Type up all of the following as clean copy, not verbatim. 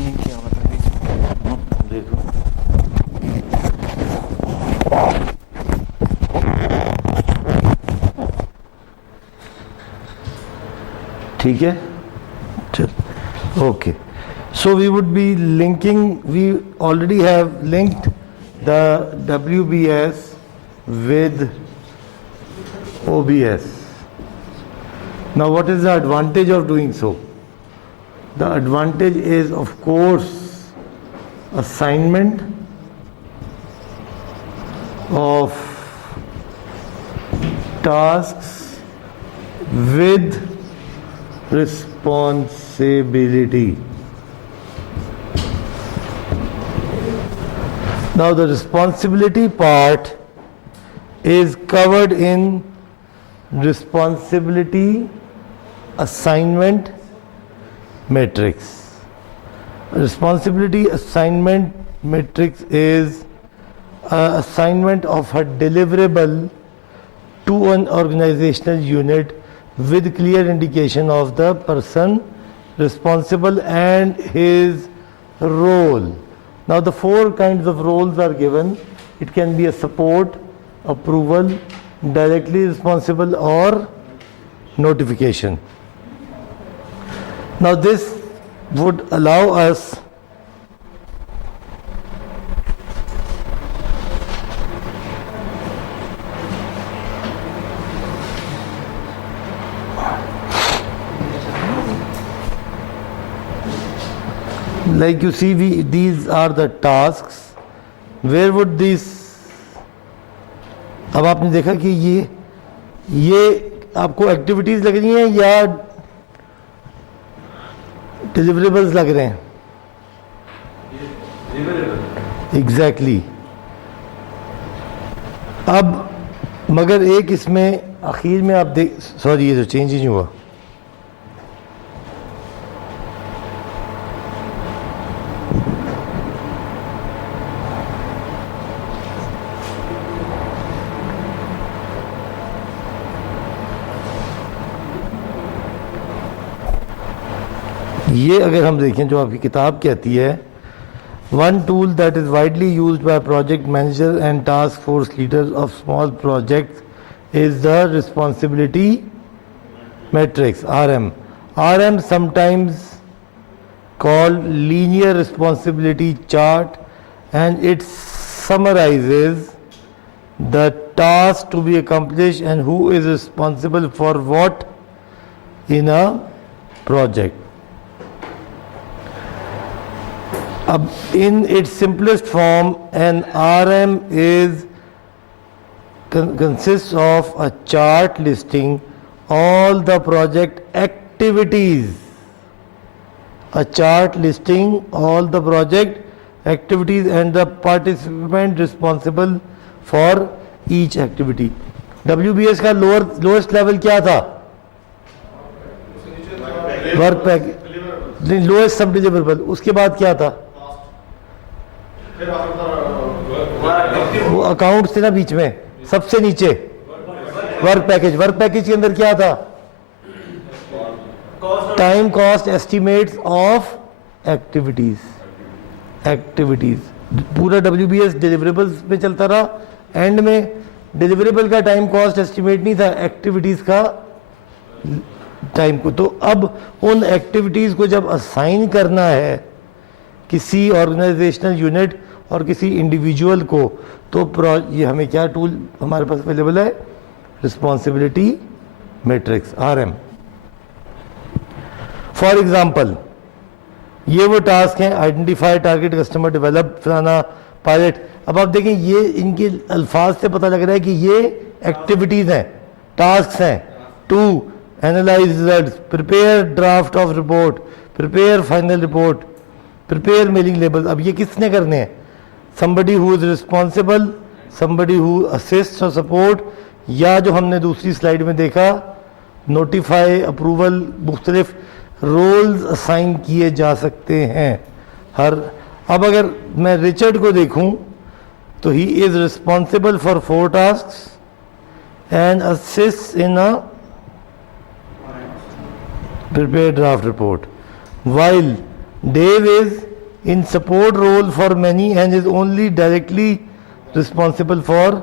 نہیں کیا مطلب دیکھو ٹھیک ہے چل okay. So we would be linking, we already have linked the WBS with OBS. Now what is the advantage of doing so? The advantage is, of course, assignment of tasks with responsibility. Now the responsibility part is covered in responsibility assignment matrix. Responsibility assignment matrix is assignment of a deliverable to an organizational unit with clear indication of the person responsible and his role. Now the 4 kinds of roles are given. It can be a support, approval, directly responsible, or notification. Now this would allow us like you see these are the tasks. Where would these, اب آپ نے دیکھا کہ یہ آپ کو activities لگ رہی ہیں یا ڈیلیوریبلز لگ رہے ہیں؟ ایگزیکٹلی. اب مگر ایک اس میں اخیر میں آپ دیکھ سوری یہ تو چینج ہی نہیں ہوا. یہ اگر ہم دیکھیں جو آپ کی کتاب کہتی ہے one tool that is widely used by project manager and task force leader of small projects is the responsibility matrix RM. RM sometimes called linear responsibility chart, and it summarizes the task to be accomplished and who is responsible for what in a project. In its simplest form, an RM consists of a chart listing all the project activities. A chart listing all the project activities and the participant responsible for each activity. WBS کا lowest level کیا تھا؟ Work package. Lowest سب ڈیلیوربل. اس کے بعد کیا تھا؟ وہ accounts تھے نا بیچ میں سب سے نیچے ورک پیکج. ورک پیکج کے اندر کیا تھا؟ Time cost estimates of activities. پورا WBS ڈیلیوریبلز میں چلتا رہا. اینڈ میں ڈیلیوریبل کا ٹائم کاسٹ ایسٹیمیٹ نہیں تھا, ایکٹیویٹیز کا ٹائم کو. تو اب ان ایکٹیویٹیز کو جب اسائن کرنا ہے کسی آرگنائزیشنل یونٹ اور کسی انڈیویجول کو, تو یہ ہمیں کیا ٹول ہمارے پاس اویلیبل ہے؟ Responsibility matrix RM. For example یہ وہ ٹاسک ہیں آئیڈینٹیفائی, ٹارگیٹ, کسٹمر, ڈیولپ, فلانا, پائلٹ. اب آپ دیکھیں یہ ان کے الفاظ سے پتہ لگ رہا ہے کہ یہ ایکٹیویٹیز ہیں, ٹاسکس ہیں. 2 analyze results, prepare draft of report, prepare final report, prepare mailing label. اب یہ کس نے کرنے ہیں؟ somebody who is responsible, somebody who assists or support, یا جو ہم نے دوسری سلائیڈ میں دیکھا نوٹیفائی, اپروول. مختلف رولز اسائن کیے جا سکتے ہیں ہر. اب اگر میں رچرڈ کو دیکھوں تو he is responsible for 4 tasks and assists in a prepared draft report, while Dave is in support role for many and is only directly responsible for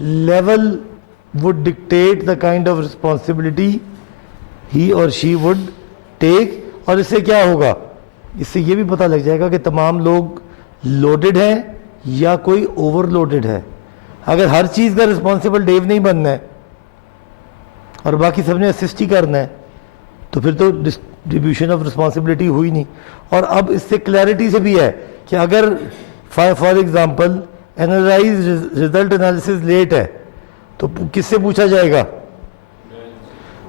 level would dictate the kind of responsibility he or she would take. اور اس سے کیا ہوگا, اس سے یہ بھی پتہ لگ جائے گا کہ تمام لوگ لوڈڈ ہیں یا کوئی اوور لوڈڈ ہے. اگر ہر چیز کا رسپانسبل ڈیو نہیں بننا ہے اور باقی سب نے اسسٹ ہی کرنا ہے تو پھر تو ڈسٹریبیوشن آف رسپانسبلٹی ہوئی نہیں. اور اب اس سے کلیئرٹی سے بھی ہے کہ اگر for example analyze result analysis late ہے تو کس سے پوچھا جائے گا,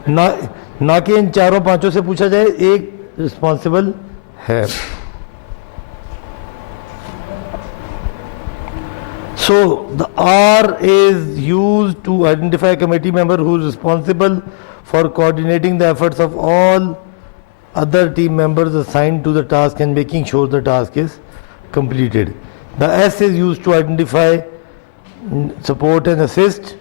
نہ کہ ان چاروں پانچوں سے پوچھا جائے, ایک رسپانسبل ہے. So the R is used to identify a committee member who is responsible for coordinating the efforts of all other team members assigned to the task and making sure the task is completed. The S is used to identify, support and assist.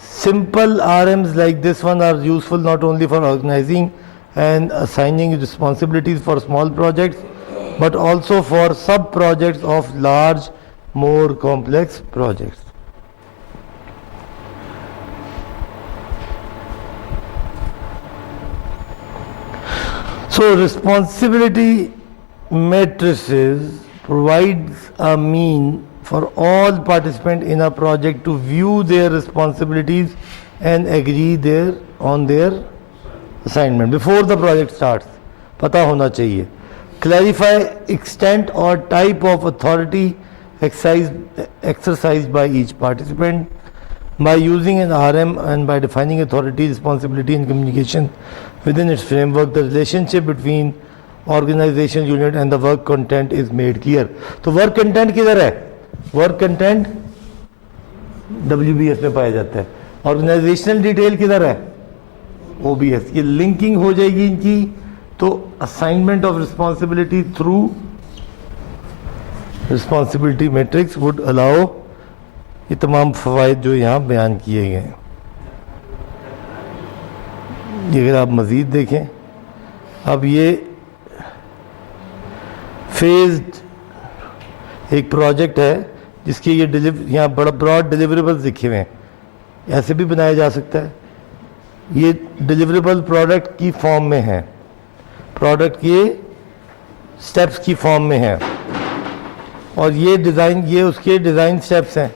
Simple RMs like this one are useful not only for organizing and assigning responsibilities for small projects but also for sub projects of large, more complex projects. So responsibility matrices provides a mean for all participants in a project to view their responsibilities and agree on their assignment before the project starts. پتہ ہونا چاہیے. Clarify extent or type of authority exercised by each participant. By using an RM and by defining authority, responsibility and communication within its framework, the relationship between organization unit and the work content is made clear. تو work content کدھر ہے؟ work content WBS میں پایا جاتا ہے. organizational detail کدھر ہے؟ OBS. یہ لنکنگ ہو جائے گی ان کی تو assignment of responsibility through responsibility matrix would allow یہ تمام فوائد جو یہاں بیان کیے گئے ہیں. یہ اگر آپ مزید دیکھیں, اب یہ فیزڈ ایک پروجیکٹ ہے جس کی یہ یہاں بڑا براڈ ڈیلیوریبلز لکھے ہوئے ہیں, ایسے بھی بنایا جا سکتا ہے. یہ ڈیلیوریبل پروڈکٹ کی فارم میں ہے, پروڈکٹ کے سٹیپس کی فارم میں ہے, اور یہ ڈیزائن, یہ اس کے ڈیزائن سٹیپس ہیں.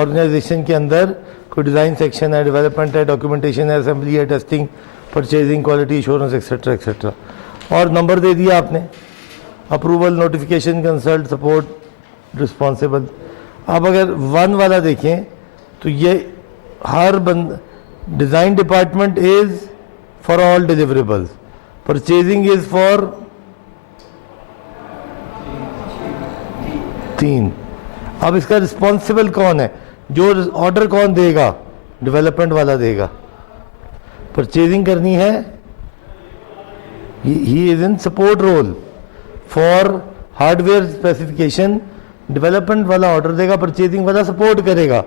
آرگنائزیشن کے اندر کوئی ڈیزائن سیکشن ہے, ڈیولپمنٹ ہے, ڈاکیومنٹیشن ہے, اسمبلی ہے, testing, purchasing, quality assurance etcetera etcetera, اور نمبر دے دیا آپ نے, approval, notification, consult, support, responsible. اب اگر 1 والا دیکھیں تو یہ ہر design department is for all deliverables, purchasing is for 3. اب اس کا رسپانسبل کون ہے؟ جو آرڈر کون دے گا؟ ڈیولپمنٹ والا دے گا. پرچیزنگ کرنی ہے, he is in support role for hardware specification. Development والا آرڈر دے گا, پرچیزنگ والا سپورٹ کرے گا.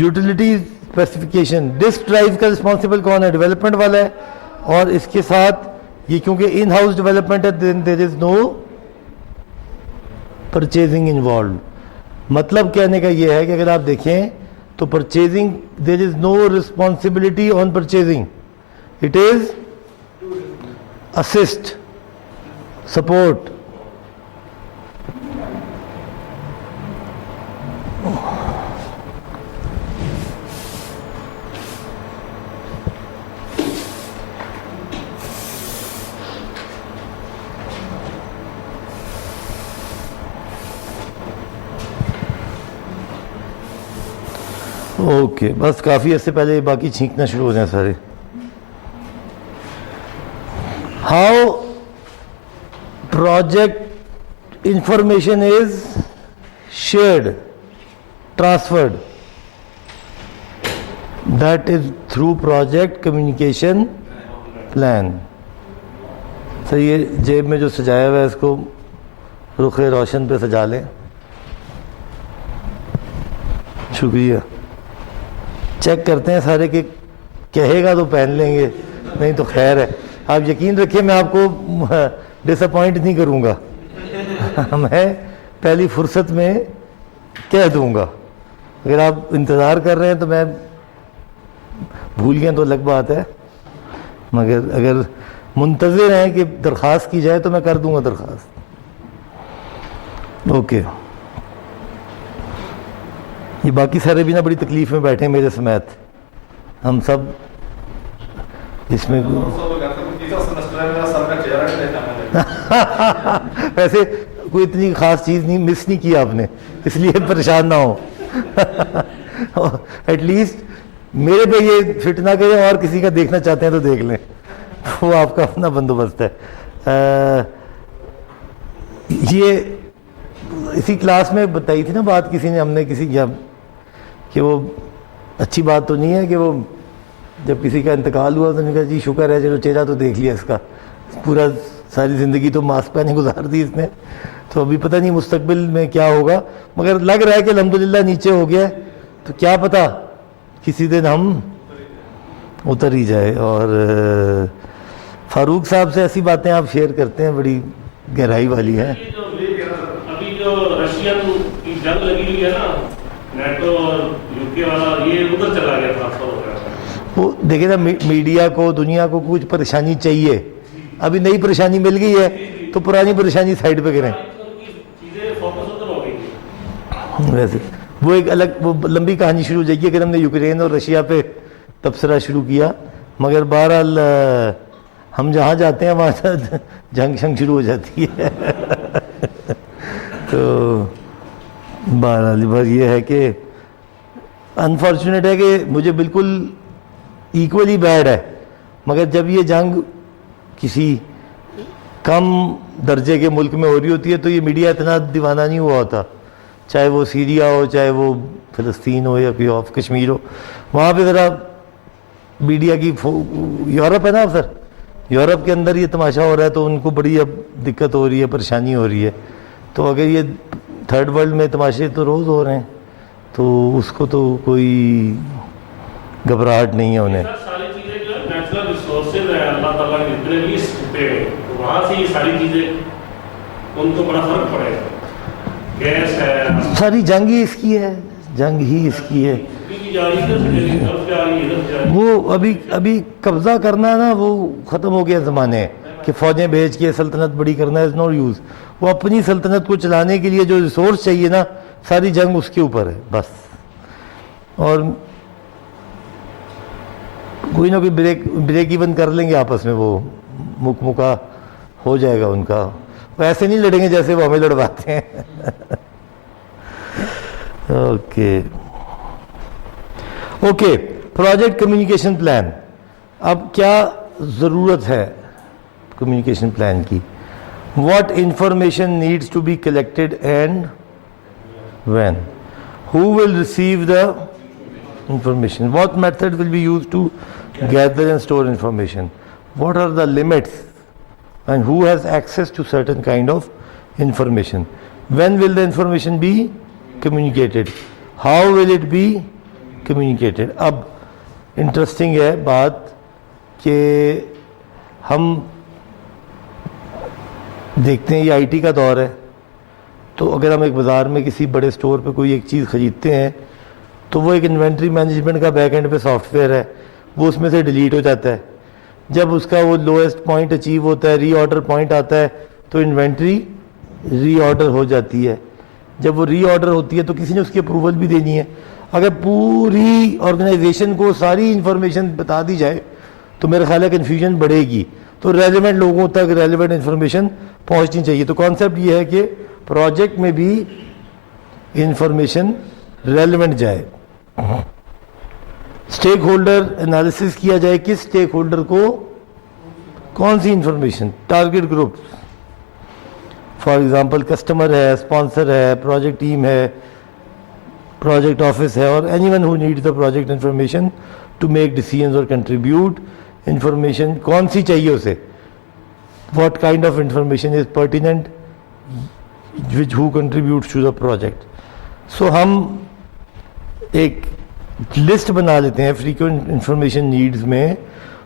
یوٹیلیٹی اسپیسیفکیشن, ڈسک ڈرائیو کا رسپانسبل کون ہے؟ ڈیولپمنٹ والا ہے. اور اس کے ساتھ یہ کیونکہ ان ہاؤس ڈیولپمنٹ ہے, دیر از نو پرچیزنگ انوالوڈ. مطلب کہنے کا یہ ہے کہ اگر آپ دیکھیں تو purchasing, there is no responsibility on purchasing, it is assist, support. Okay, بس کافی. اس سے پہلے باقی چھینکنا شروع ہو جائیں سارے. How project information is shared, transferred, that is through project communication plan. Sir یہ جیب میں جو سجایا ہوا ہے اس کو رخ روشن پہ سجا لیں. شکریہ. چیک کرتے ہیں سارے کہ کہے گا تو پہن لیں گے, نہیں تو خیر ہے. آپ یقین رکھیے میں آپ کو ڈس اپوائنٹ نہیں کروں گا. میں پہلی فرصت میں کہہ دوں گا. اگر آپ انتظار کر رہے ہیں تو میں بھول گئے تو الگ بات ہے, مگر اگر منتظر ہیں کہ درخواست کی جائے تو میں کر دوں گا درخواست. اوکے. یہ باقی سارے بھی نا بڑی تکلیف میں بیٹھے ہیں میرے سمیت. ہم سب اس میں ویسے کوئی اتنی خاص چیز نہیں مس نہیں کی آپ نے, اس لیے پریشان نہ ہو. ایٹ لیسٹ میرے پہ یہ فٹ نہ کریں, اور کسی کا دیکھنا چاہتے ہیں تو دیکھ لیں, وہ آپ کا اپنا بندوبست ہے. یہ اسی کلاس میں بتائی تھی نا بات کسی نے, ہم نے کسی کیا کہ وہ اچھی بات تو نہیں ہے کہ وہ جب کسی کا انتقال ہوا تو نے کہا جی شکر ہے چلو چہرہ تو دیکھ لیا اس کا, پورا ساری زندگی تو ماسک پہنے گزار دی اس نے, تو ابھی پتہ نہیں مستقبل میں کیا ہوگا, مگر لگ رہا ہے کہ الحمدللہ نیچے ہو گیا ہے, تو کیا پتہ کسی دن ہم اتر ہی جائے. اور فاروق صاحب سے ایسی باتیں آپ شیئر کرتے ہیں بڑی گہرائی والی ہیں. ابھی جو رشین کی جنگ لگی ہوئی ہے نا, نیٹو اور یوکے والا, یہ ادھر چلا گیا تھا. وہ دیکھیں نا میڈیا کو دنیا کو کچھ پریشانی چاہیے, ابھی نئی پریشانی مل گئی ہے تو پرانی پریشانی سائڈ پہ کریں. ویسے وہ ایک الگ وہ لمبی کہانی شروع ہو جائے گی اگر ہم نے یوکرین اور رشیا پہ تبصرہ شروع کیا, مگر بہرحال ہم جہاں جاتے ہیں وہاں جنگ شنگ شروع ہو جاتی ہے. تو بہرحال بس یہ ہے کہ انفارچونیٹ ہے کہ مجھے بالکل ایکولی بیڈ ہے, مگر جب یہ جنگ کسی کم درجے کے ملک میں ہو رہی ہوتی ہے تو یہ میڈیا اتنا دیوانہ نہیں ہوا ہوتا, چاہے وہ سیریا ہو, چاہے وہ فلسطین ہو, یا کوئی آف کشمیر ہو. وہاں پہ ذرا میڈیا کی یورپ ہے نا سر, یورپ کے اندر یہ تماشا ہو رہا ہے تو ان کو بڑی اب دقت ہو رہی ہے, پریشانی ہو رہی ہے. تو اگر یہ تھرڈ ورلڈ میں تماشے تو روز ہو رہے ہیں تو اس کو تو کوئی گھبراہٹ نہیں ہے انہیں. ساری چیزیں جو نیچرل ریسورسز ہیں اللہ تعالیٰ نے اتنے بھی چھپے ہیں, وہاں سے یہ ساری چیزیں ان کو بڑا فرق پڑے گا. گیس ہے, ساری جنگ ہی اس کی ہے, جنگ ہی اس کی ہے. وہ ابھی قبضہ کرنا ہے نا, وہ ختم ہو گیا زمانے کہ فوجیں بھیج کے سلطنت بڑی کرنا ہے, از نو یوز. وہ اپنی سلطنت کو چلانے کے لیے جو ریسورس چاہیے نا, ساری جنگ اس کے اوپر ہے بس. اور کوئی نہ کوئی بریک ایون کر لیں گے آپس میں, وہ مکا ہو جائے گا ان کا. وہ ایسے نہیں لڑیں گے جیسے وہ ہمیں لڑواتے ہیں. Okay project communication plan. اب کیا ضرورت ہے کمیونیکیشن پلان کی؟ What information needs to be collected and when? Who will receive the information? What method will be used to gather and store information? What are the limits and who has access to certain kind of information? When will the information be communicated? How will it be communicated? اب interesting ہے بات کہ ہم دیکھتے ہیں یہ I T کا دور ہے, تو اگر ہم ایک بازار میں کسی بڑے اسٹور پہ کوئی ایک چیز خریدتے ہیں تو وہ ایک انوینٹری مینجمنٹ کا بیک اینڈ پہ سافٹ ویئر ہے, وہ اس میں سے ڈیلیٹ ہو جاتا ہے. جب اس کا وہ لوئسٹ پوائنٹ اچیو ہوتا ہے, ری آرڈر پوائنٹ آتا ہے, تو انوینٹری ری آرڈر ہو جاتی ہے. جب وہ ری آرڈر ہوتی ہے تو کسی نے اس کی اپروول بھی دینی ہے. اگر پوری آرگنائزیشن کو ساری انفارمیشن بتا دی جائے تو میرا خیال ہے کنفیوژن بڑھے گی. تو ریلیونٹ لوگوں تک ریلیونٹ انفارمیشن پہنچنی چاہیے. تو کانسیپٹ یہ ہے کہ پروجیکٹ میں بھی انفارمیشن ریلیونٹ جائے. اسٹیک ہولڈر انالیسس کیا جائے, کس اسٹیک ہولڈر کو کون سی information, target group, for example customer ہے, اسپانسر ہے, پروجیکٹ ٹیم ہے, پروجیکٹ آفس ہے, اور anyone who need the project information to make decisions اور کنٹریبیوٹ. انفارمیشن کون سی چاہیے اسے, what kind of information is pertinent, which who contributes to the project. So ہم ایک لسٹ بنا لیتے ہیں فریکوینٹ انفارمیشن نیڈز میں.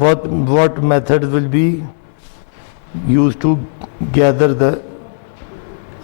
what methods will be used to gather the,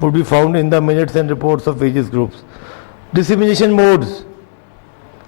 would be found in the minutes and reports of various groups. Dissemination modes,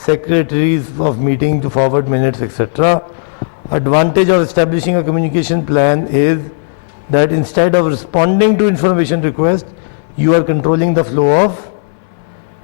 secretaries of meeting to forward minutes etc. Advantage of establishing a communication plan is that instead of responding to information request you are controlling the flow of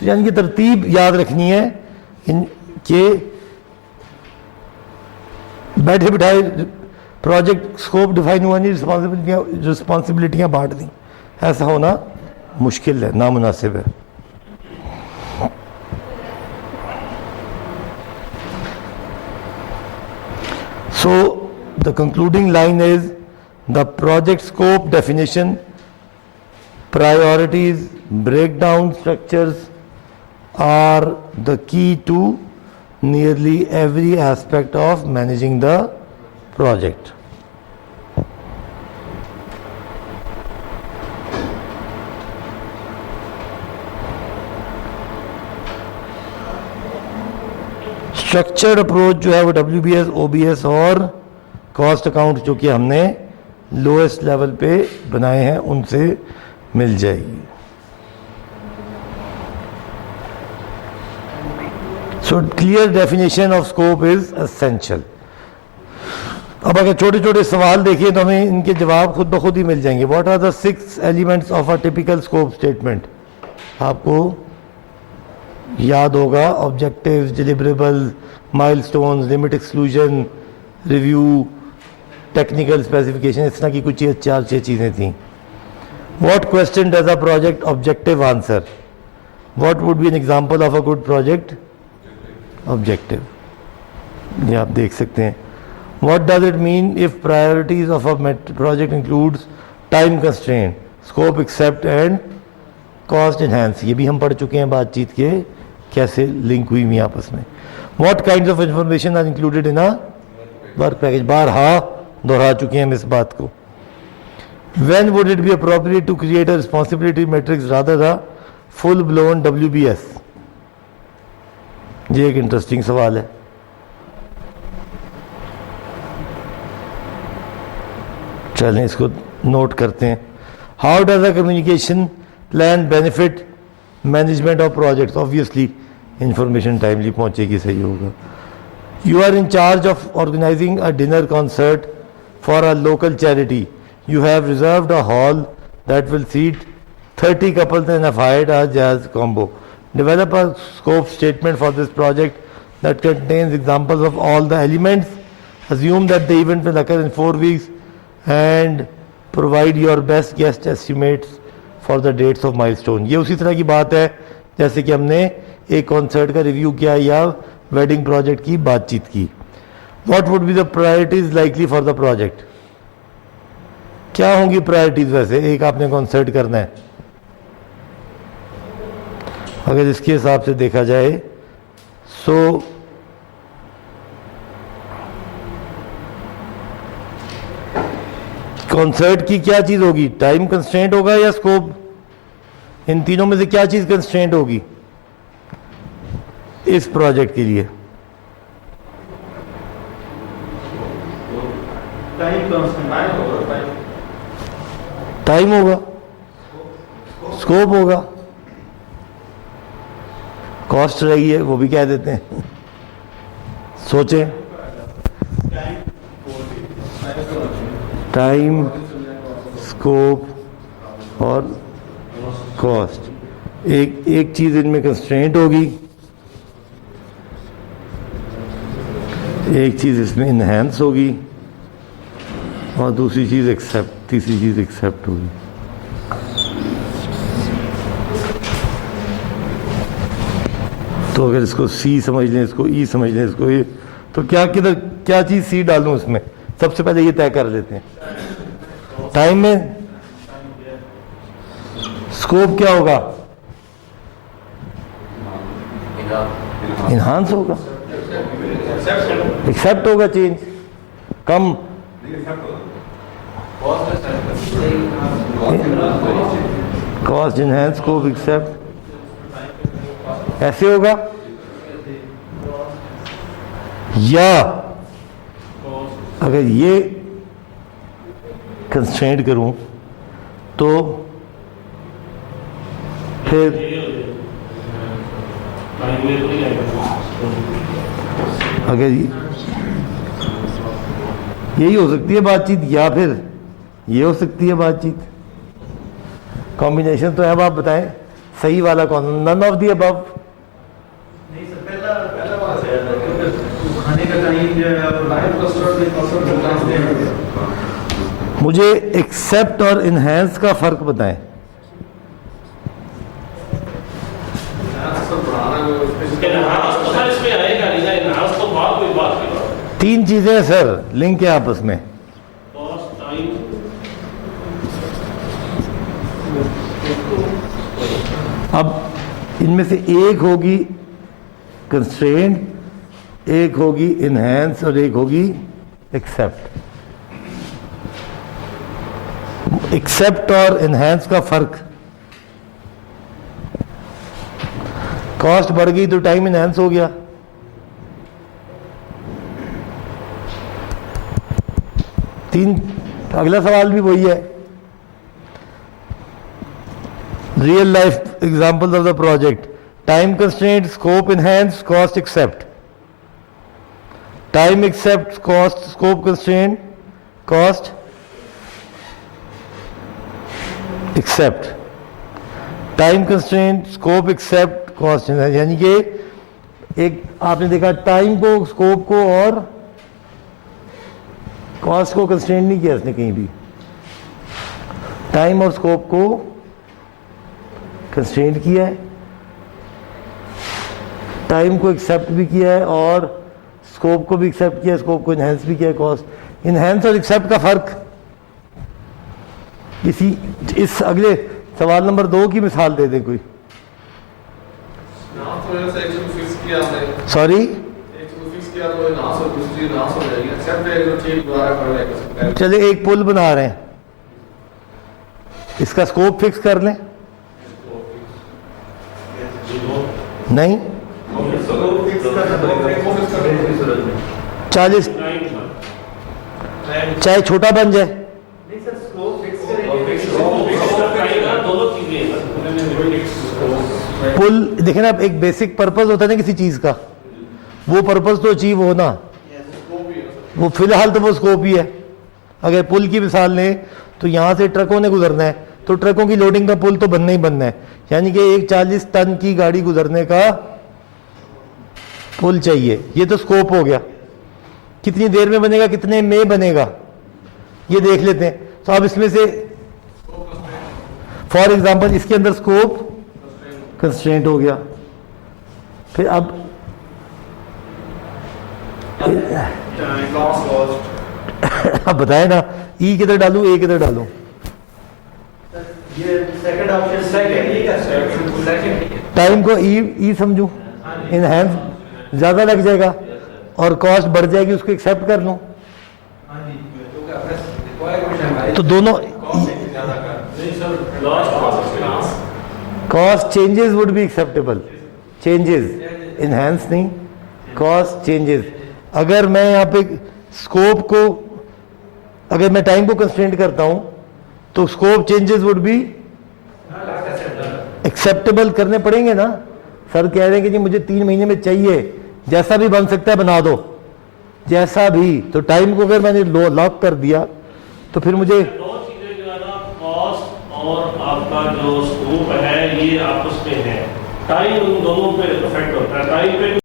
یعنی کہ ترتیب یاد رکھنی ہے ان کہ بیٹھے بٹھائے project scope define ہوا نہیں، رسپانسبلٹیاں بانٹ دیں، ایسا ہونا مشکل ہے، نامناسب ہے. So the concluding line is the project scope definition, priorities, breakdown structures are the key to nearly every aspect of managing the project. Structured approach جو ہے وہ WBS, OBS اور کاسٹ اکاؤنٹ جو کہ ہم نے لوئسٹ لیول پہ بنائے ہیں ان سے مل جائے گی. So clear definition of scope is essential. اب اگر چھوٹے چھوٹے سوال دیکھیے تو ہمیں ان کے جواب خود بخود ہی مل جائیں گے. What are the 6 elements of a typical scope statement? آپ کو یاد ہوگا objectives, deliverable, milestones, limit exclusion, review, technical specification, اس طرح کی کچھ 4-6 چیزیں تھیں. What question does a project objective answer? What would be an example of a good project objective? یہ آپ دیکھ سکتے ہیں. What does it mean if priorities of a project includes time constraint, scope accept and cost enhance? یہ بھی ہم پڑھ چکے ہیں بات چیت کے کیسے لنک ہوئی ہوئی آپس میں. What kinds of information are included in a work package? بارہا دہرا چکے ہیں ہم اس بات کو. When would it be appropriate to create a responsibility matrix rather the full blown WBS؟ یہ ایک انٹرسٹنگ سوال ہے. چلیں اس کو نوٹ کرتے ہیں. How does a communication plan benefit management of projects? Obviously information timely پہنچے گی، صحیح ہوگا. You are in charge of organizing a dinner concert for a local charity. You have reserved a hall that will seat 30 couples and have hired a jazz combo. Develop a scope statement for this project that contains examples of all the elements. Assume that the event will occur in 4 weeks and provide your best guess estimates for the dates of milestone. یہ اسی طرح کی بات ہے جیسے کہ ہم نے ایک کانسرٹ کا ریویو کیا یا ویڈنگ پروجیکٹ کی بات چیت کی. What would be the priorities likely for the project؟ کیا ہوں گی پرائرٹیز؟ ویسے ایک آپ نے کانسرٹ کرنا ہے، اگر اس کے حساب سے دیکھا جائے سو کانسرٹ کی کیا چیز ہوگی؟ ٹائم کنسٹرینٹ ہوگا یا اسکوپ؟ ان تینوں میں سے کیا چیز کنسٹرینٹ ہوگی اس پروجیکٹ کے لیے؟ ٹائم ہوگا، اسکوپ ہوگا، کاسٹ رہی ہے وہ بھی کہہ دیتے ہیں. سوچیں، ٹائم، اسکوپ اور کاسٹ. ایک چیز ان میں کنسٹرینٹ ہوگی، ایک چیز اس میں انہینس ہوگی اور دوسری چیز ایکسیپٹ، تیسری چیز ایکسیپٹ ہوگی. تو اگر اس کو سی سمجھ لیں، اس کو ای سمجھ لیں، اس کو یہ، تو کیا چیز سی ڈال دوں اس میں؟ سب سے پہلے یہ طے کر لیتے ہیں. ٹائم میں اسکوپ کیا ہوگا؟ انہانس ہوگا، ایکسیپٹ ہوگا، چینج کم، کاسٹ انہانس، اسکوپ ایکسیپٹ، ایسے ہوگا. یا اگر یہ کنسٹرینٹ کروں تو پھر اگر یہی ہو سکتی ہے بات چیت یا پھر یہ ہو سکتی ہے بات چیت. کمبینیشن تو ہے. اب آپ بتائیں صحیح والا کون؟ نن آف دی ابو. نہیں سر پہلا بات ہے کیونکہ کھانے کا ٹائم جو ہے اور لائف کا مجھے ایکسیپٹ اور انہینس کا فرق بتائیں. انہانس تو سر اس میں آئے گا نہیں نا, انہانس تو بات کوئی بات کی بات. 3 چیزیں ہیں سر, لنک ہے آپس میں. کاسٹ ٹائم اب ان میں سے ایک ہوگی کنسٹرینٹ, ایک ہوگی انہینس اور ایک ہوگی ایکسیپٹ. ایکسیپٹ اور انہینس کا فرق, کاسٹ بڑھ گئی تو ٹائم انہینس ہو گیا. اگلا سوال بھی وہی ہے. Real life example of the project, time constraint, scope enhance, cost accept. Time accept, cost scope constraint, cost accept. Time constraint, scope accept, cost. یعنی کہ ایک آپ نے دیکھا ٹائم کو, اسکوپ کو اور کاسٹ کو کنسٹرینٹ نہیں کیا اس نے کہیں بھی. ٹائم اور اسکوپ کو کنسٹرینٹ کیا ہے, ٹائم کو ایکسیپٹ بھی کیا ہے اور اسکوپ کو بھی ایکسیپٹ کیا ہے, اسکوپ کو انہینس بھی کیا ہے. کاسٹ, انہینس اور ایکسیپٹ کا فرق اس اگلے سوال نمبر 2 کی مثال دے دیں کوئی. سوری, چلے ایک پل بنا رہے ہیں, اس کا اسکوپ فکس کر لیں. نہیں, 40 چاہے چھوٹا بن جائے. پل دیکھیں نا, ایک بیسک پرپز ہوتا ہے نا کسی چیز کا, وہ پرپز تو اچیو ہونا, وہ فی الحال تو وہ اسکوپ ہی ہے. اگر پل کی مثال لیں تو یہاں سے ٹرکوں نے گزرنا ہے تو ٹرکوں کی لوڈنگ کا پل تو بننا ہی بننا ہے. یعنی کہ ایک 40 ٹن کی گاڑی گزرنے کا پل چاہیے, یہ تو اسکوپ ہو گیا. کتنی دیر میں بنے گا, کتنے میں بنے گا, یہ دیکھ لیتے ہیں. تو اب اس میں سے فار ایگزامپل اس کے اندر اسکوپ کنسٹرینٹ ہو گیا. پھر اب بتائیں نا, ای کدھر ڈالوں, اے کدھر ڈالوں. ٹائم کو ای سمجھوں, انہینس زیادہ لگ جائے گا اور کاسٹ بڑھ جائے گی, اس کو ایکسیپٹ کر لوں. تو دونوں cost changes would be acceptable, changes enhance نہیں, کاسٹ چینجز. اگر میں یہاں پہ اسکوپ کو, اگر میں ٹائم کو کنسٹرینٹ کرتا ہوں تو scope changes would be acceptable کرنے پڑیں گے نا. سر کہہ رہے ہیں کہ جی مجھے 3 مہینے میں چاہیے, جیسا بھی بن سکتا ہے بنا دو, جیسا بھی. تو ٹائم کو اگر میں نے لاک کر دیا تو پھر مجھے 2 چیزیں جو ہے نا, کاسٹ اور آپ کا جو اسکوپ ہے یہ آپس میں ہے. ٹائم ان دونوں پہ افیکٹ ہوتا ہے. ٹائم پہ